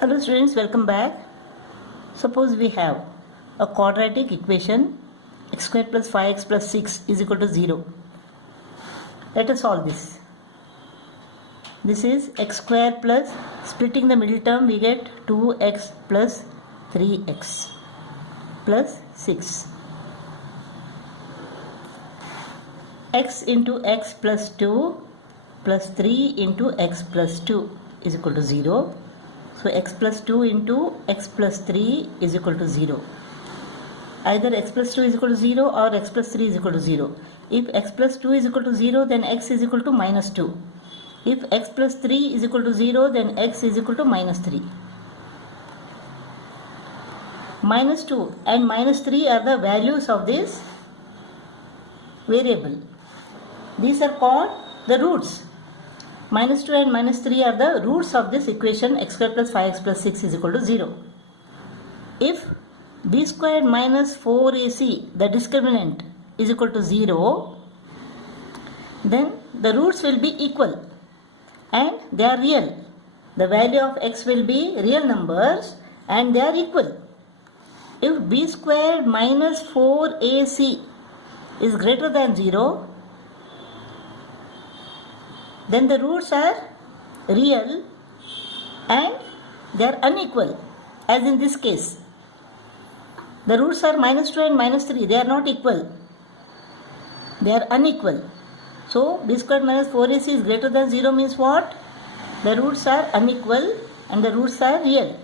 Hello students, welcome back. Suppose we have a quadratic equation x squared plus 5x plus 6 is equal to 0. Let us solve this. This is x squared plus, splitting the middle term we get 2x plus 3x plus 6. X into x plus 2 plus 3 into x plus 2 is equal to 0. So x plus 2 into x plus 3 is equal to 0. Either x plus 2 is equal to 0 or x plus 3 is equal to 0. If x plus 2 is equal to 0, then x is equal to minus 2. If x plus 3 is equal to 0, then x is equal to minus 3. Minus 2 and minus 3 are the values of this variable. These are called the roots. Minus 2 and minus 3 are the roots of this equation x squared plus 5x plus 6 is equal to 0. If b squared minus 4ac, the discriminant, is equal to 0, then the roots will be equal and they are real. The value of x will be real numbers and they are equal. If b squared minus 4ac is greater than 0, then the roots are real and they are unequal, as in this case. The roots are minus 2 and minus 3, they are not equal, they are unequal. So b squared minus 4ac is greater than 0 means what? The roots are unequal and the roots are real.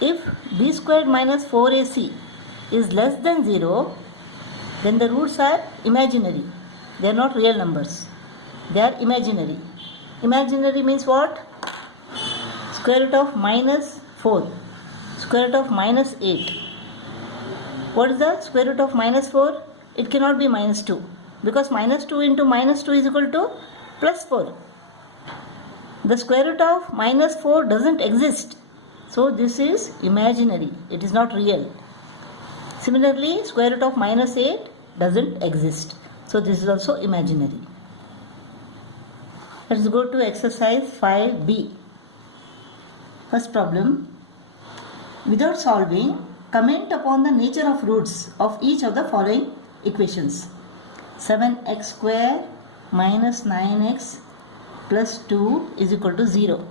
If b squared minus 4ac is less than 0, then the roots are imaginary, they are not real numbers. They are imaginary. Imaginary means what? Square root of minus 4, square root of minus 8. What is the square root of minus 4? It cannot be minus 2, because minus 2 into minus 2 is equal to plus 4. The square root of minus 4 doesn't exist. So this is imaginary. It is not real. Similarly, square root of minus 8 doesn't exist. So this is also imaginary. Let's go to exercise 5b. First problem. Without solving, comment upon the nature of roots of each of the following equations. 7x square minus 9x plus 2 is equal to 0.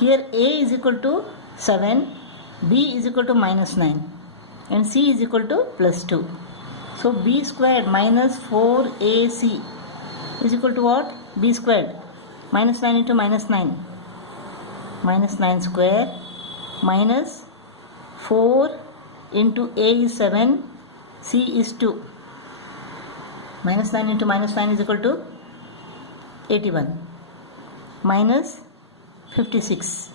Here a is equal to 7, b is equal to minus 9 and c is equal to plus 2. So b squared minus 4ac is equal to what? B squared minus 9 into minus 9, minus 9 square, minus 4 into a is 7, c is 2. Minus 9 into minus 9 is equal to 81, minus 56.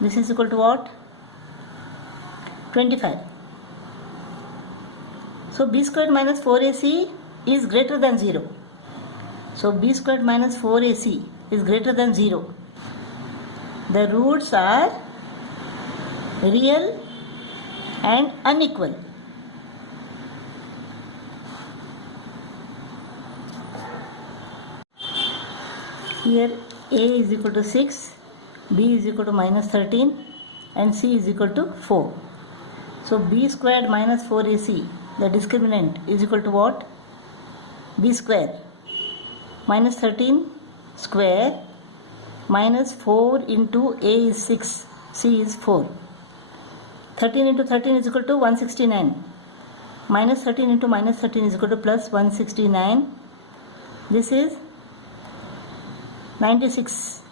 This is equal to what? 25. So b squared minus 4ac is greater than 0. So b squared minus 4ac is greater than 0. The roots are real and unequal. Here a is equal to 6, b is equal to minus 13 and c is equal to 4. So b squared minus 4ac, the discriminant, is equal to what? B square minus 13 square minus 4 into a is 6, c is 4. 13 into 13 is equal to 169. Minus 13 into minus 13 is equal to plus 169. This is 96.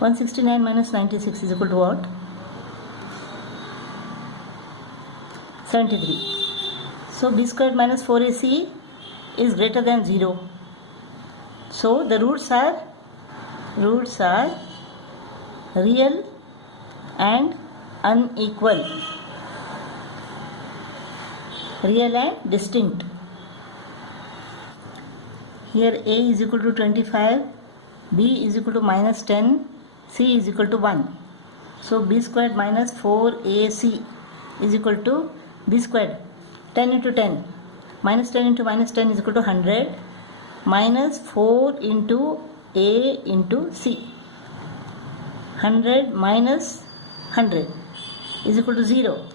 169 minus 96 is equal to what? 73. So b squared minus 4ac is greater than 0. So the roots are real and unequal, real and distinct. Here a is equal to 25, b is equal to minus 10, c is equal to 1. So b squared minus 4ac is equal to b squared 10 into 10, minus 10 into minus 10 is equal to 100, minus 4 into A into C. 100 minus 100 is equal to 0.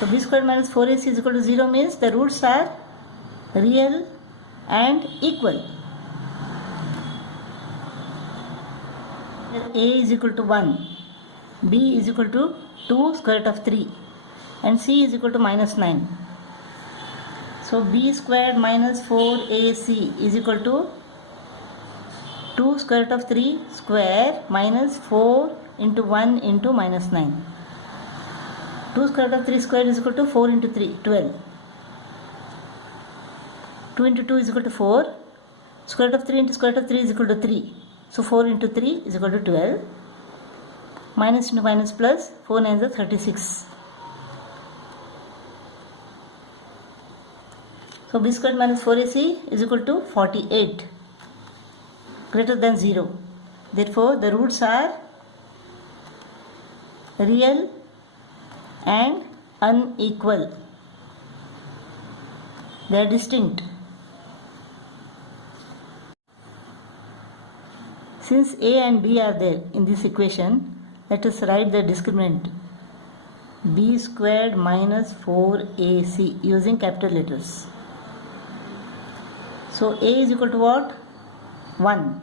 So b squared minus 4ac is equal to 0 means the roots are real and equal. A is equal to 1, b is equal to 2 square root of 3 and c is equal to minus 9. So b squared minus 4ac is equal to 2 square root of 3 square minus 4 into 1 into minus 9. 2 square root of 3 square is equal to 4 into 3, 12. 2 into 2 is equal to 4. Square root of 3 into square root of 3 is equal to 3. So 4 into 3 is equal to 12. Minus into minus plus, 4 9s are 36. So b squared minus 4ac is equal to 48, greater than 0. Therefore, the roots are real and unequal. They are distinct. Since a and b are there in this equation, let us write the discriminant b squared minus 4ac using capital letters. So a is equal to what? 1.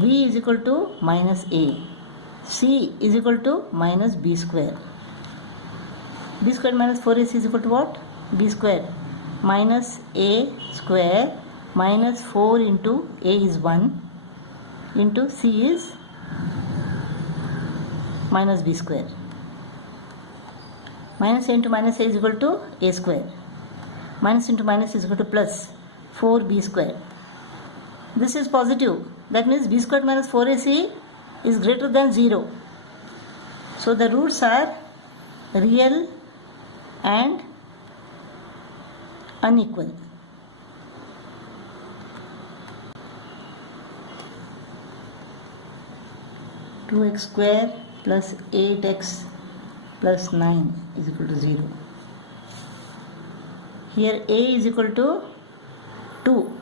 B is equal to minus a. C is equal to minus b square. B squared minus 4ac is equal to what? B square minus a square minus 4 into a is 1 into c is minus b square. Minus a into minus a is equal to a square. Minus into minus is equal to plus 4b square. This is positive. That means b squared minus 4ac is greater than 0. So the roots are real and unequal. Two x square plus 8x plus 9 is equal to 0. Here a is equal to 2,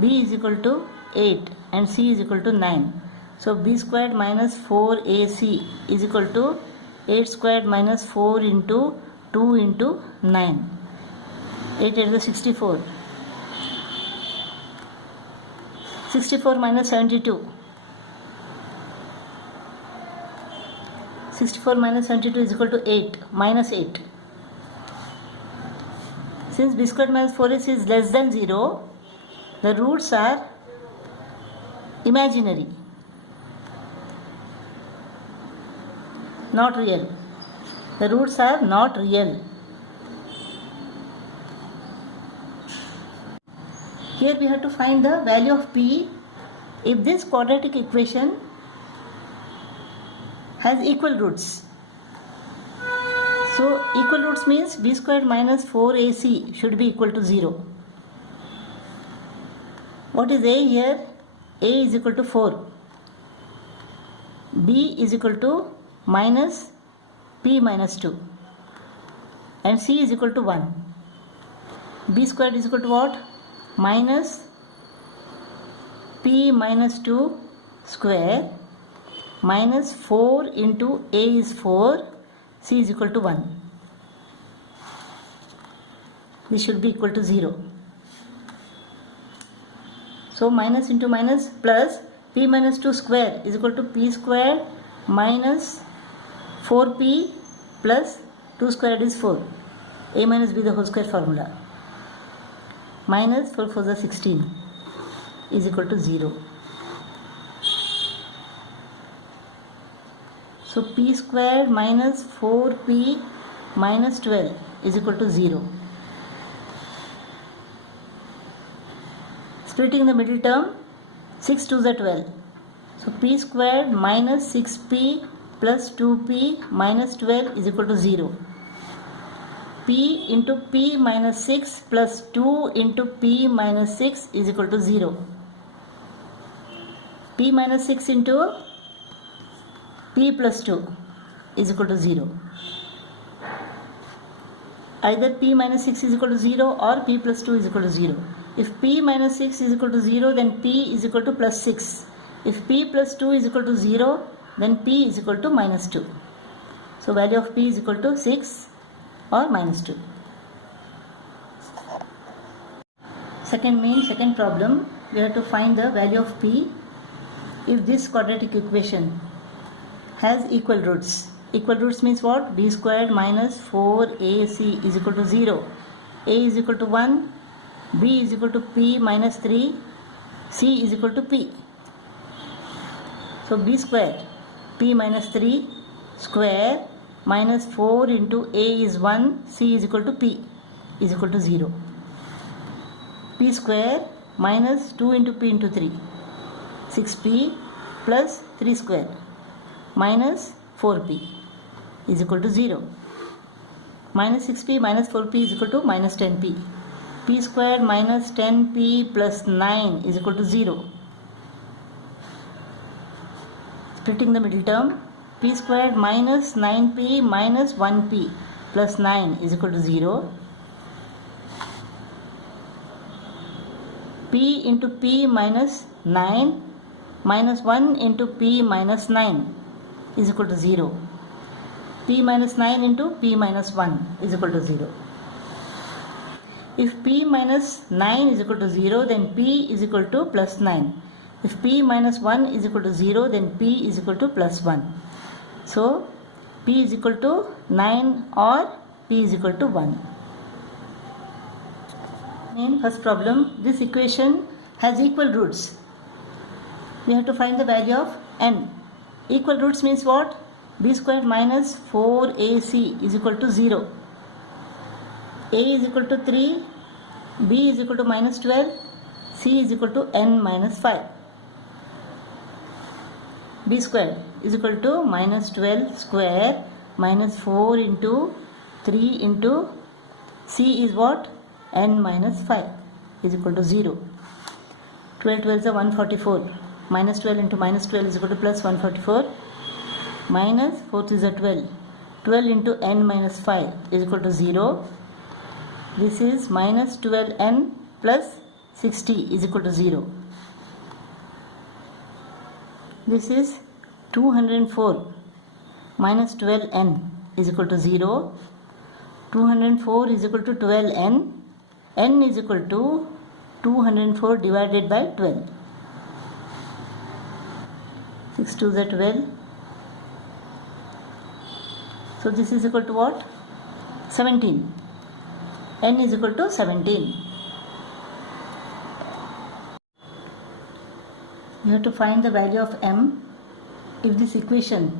b is equal to 8 and c is equal to 9. So b squared minus 4ac is equal to 8 squared minus 4 into 2 into 9. 8 is 64. 64 minus 72. 64 minus 72 is equal to 8, minus 8. Since b squared minus 4ac is less than 0, the roots are imaginary, not real. The roots are not real. Here we have to find the value of p if this quadratic equation has equal roots. So equal roots means b squared minus 4ac should be equal to 0. What is a here? A is equal to 4. B is equal to minus p minus 2. And c is equal to 1. B squared is equal to what? Minus p minus 2 square minus 4 into a is 4, c is equal to 1. This should be equal to 0. So minus into minus plus p minus 2 square is equal to p square minus 4p plus 2 squared is 4. A minus b the whole square formula. Minus 4 4 is 16 is equal to 0. So p square minus 4p minus 12 is equal to 0. Splitting the middle term, 6 2s are 12. So p squared minus 6p plus 2p minus 12 is equal to 0. P into p minus 6 plus 2 into p minus 6 is equal to 0. P minus 6 into p plus 2 is equal to 0. Either p minus 6 is equal to 0 or p plus 2 is equal to 0. If p minus 6 is equal to 0, then p is equal to plus 6. If p plus 2 is equal to 0, then p is equal to minus 2. So value of p is equal to 6 or minus 2. Second problem, we have to find the value of p if this quadratic equation has equal roots. Equal roots means what? B squared minus 4ac is equal to 0. A is equal to 1, B is equal to P minus 3, C is equal to P. So B square, P minus 3 square minus 4 into A is 1, C is equal to P is equal to 0. P square minus 2 into P into 3, 6P plus 3 square minus 4P is equal to 0. Minus 6P minus 4P is equal to minus 10P. P squared minus 10P plus 9 is equal to 0. Splitting the middle term, P squared minus 9P minus 1P plus 9 is equal to 0. P into P minus 9 minus 1 into P minus 9 is equal to 0. P minus 9 into P minus 1 is equal to 0. If P minus 9 is equal to 0, then P is equal to plus 9. If P minus 1 is equal to 0, then P is equal to plus 1. So P is equal to 9 or P is equal to 1. In first problem, this equation has equal roots. We have to find the value of n. Equal roots means what? B squared minus 4ac is equal to 0. A is equal to 3, B is equal to minus 12, C is equal to n minus 5. B squared is equal to minus 12 square minus 4 into 3 into C is what? N minus 5 is equal to 0. 12 12 is 144. Minus 12 into minus 12 is equal to plus 144. Minus 4 is 12. 12 into n minus 5 is equal to 0. This is minus 12n plus 60 is equal to 0. This is 204 minus 12n is equal to 0. 204 is equal to 12n. N is equal to 204 divided by 12. 6 2 is 12. So this is equal to what? 17. N is equal to 17. You have to find the value of m if this equation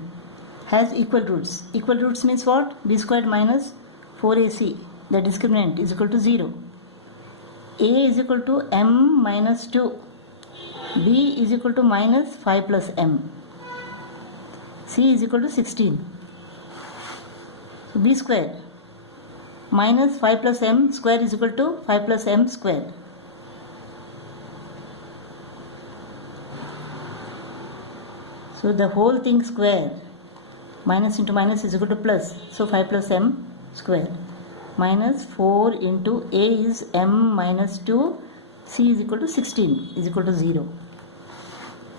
has equal roots. Equal roots means what? B squared minus 4ac, the discriminant, is equal to 0. A is equal to m minus 2. B is equal to minus 5 plus m. C is equal to 16. So B square minus 5 plus m square is equal to 5 plus m square. So the whole thing square, minus into minus is equal to plus. So 5 plus m square. Minus 4 into a is m minus 2, c is equal to 16 is equal to 0.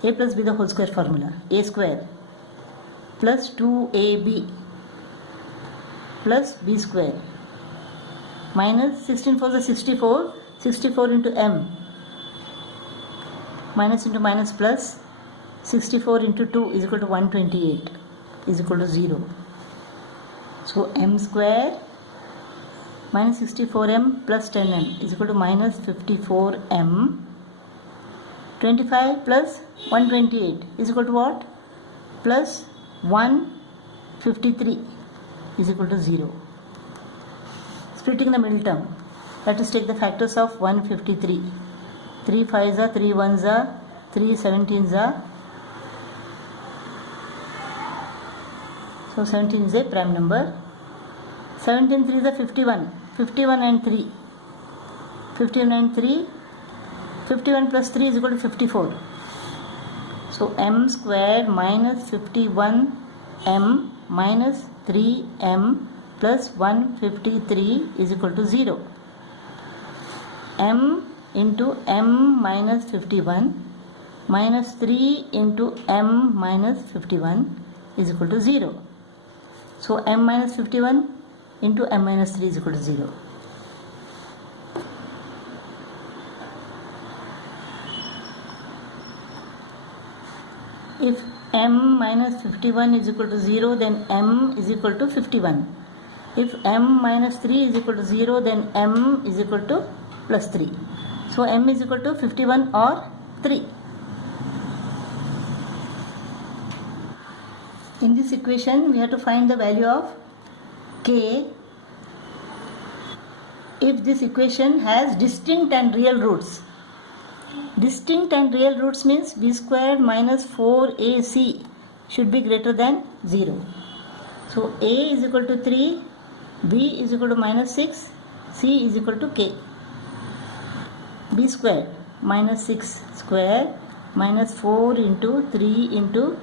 A plus b the whole square formula. A square plus 2ab plus b square minus 16 4 is 64. 64 into m minus into minus plus 64 into 2 is equal to 128 is equal to 0. So m square minus 64m plus 10m is equal to minus 54m. 25 plus 128 is equal to what? Plus 153 is equal to 0. Splitting the middle term, let us take the factors of 153. 3 5s are, 3 1s are, 3 17s are. So 17 is a prime number. 17 3 is a 51. 51 and 3. 51 and 3. 51 plus 3 is equal to 54. So m square minus 51m minus 3m plus 153 is equal to 0. M into m minus 51 minus 3 into m minus 51 is equal to 0. So m minus 51 into m minus 3 is equal to 0. If m minus 51 is equal to 0, then m is equal to 51. If m minus 3 is equal to 0, then m is equal to plus 3. So m is equal to 51 or 3. In this equation, we have to find the value of k if this equation has distinct and real roots. Distinct and real roots means b squared minus 4ac should be greater than 0. So a is equal to 3, b is equal to minus 6, c is equal to k. b squared minus 6 square minus 4 into 3 into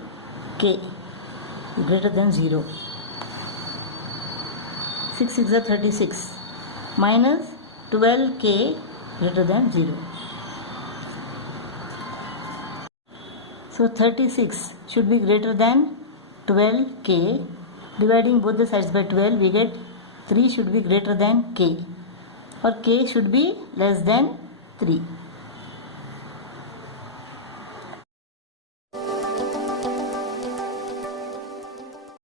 k greater than 0. 6 6 are 36 minus 12k greater than 0. So 36 should be greater than 12k. Dividing both the sides by 12, we get 3 should be greater than k, or k should be less than 3.